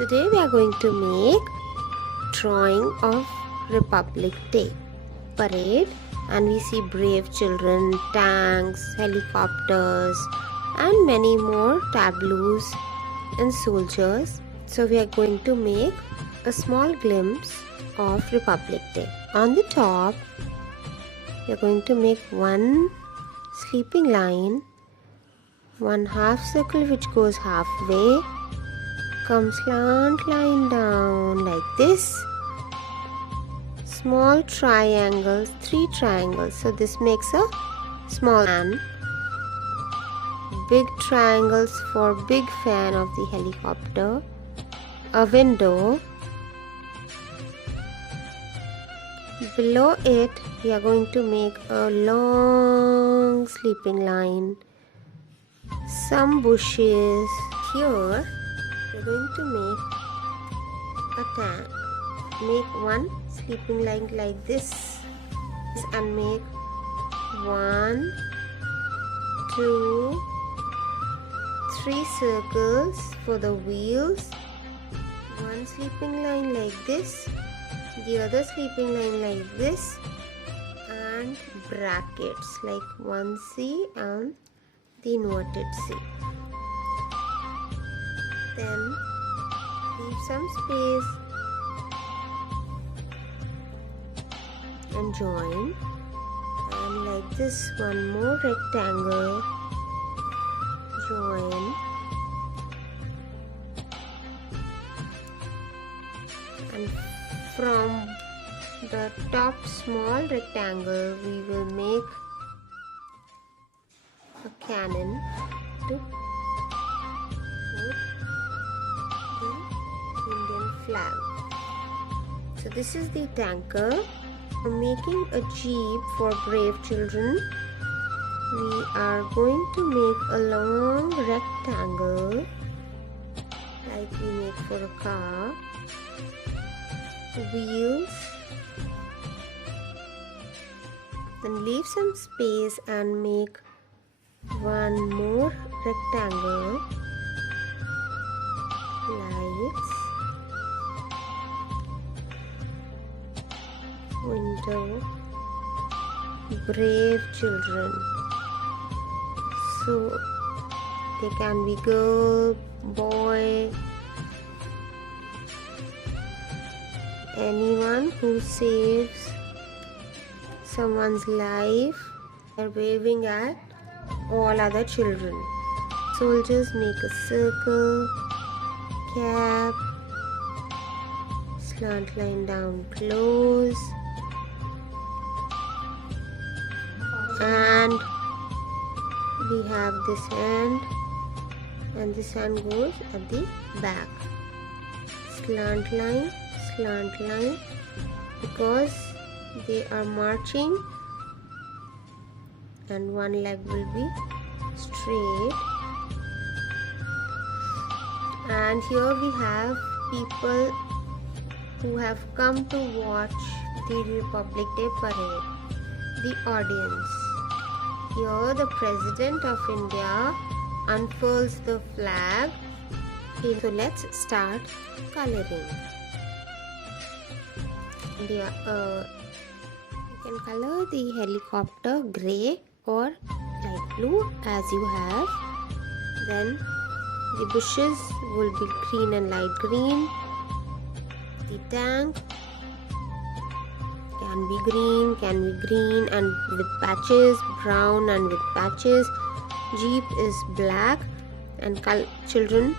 Today we are going to make drawing of Republic Day parade, and we see brave children, tanks, helicopters and many more tableaus and soldiers. So we are going to make a small glimpse of Republic Day. On the top we are going to make one sleeping line, one half circle which goes halfway, come slant line down like this, small triangles, 3 triangles, so this makes a small fan, big triangles for big fan of the helicopter, a window. Below it we are going to make a long sleeping line, some bushes. Here we're going to make a tank. Make one sleeping line like this and make 1, 2, 3 circles for the wheels, one sleeping line like this, the other sleeping line like this, and brackets like 1C and the inverted C. Then leave some space and join, and like this one more rectangle, join, and from the top small rectangle we will make a cannon to put the Indian flag. So this is the tanker. For making a jeep for brave children, we are going to make a long rectangle like we make for a car, wheels, then leave some space and make one more rectangle, lights, window, brave children. So they can be girl, boy, anyone who saves someone's life. They are waving at all other children. Soldiers make a circle, cap, slant line down close, and we have this hand, and this hand goes at the back. Slant line, because they are marching and one leg will be straight. And here we have people who have come to watch the Republic Day parade, the audience. Here the President of India unfurls the flag. So let's start coloring. You can color the helicopter grey or light blue as you have. Then the bushes will be green and light green. The tank can be green and with patches, brown and with patches. Jeep is black, and children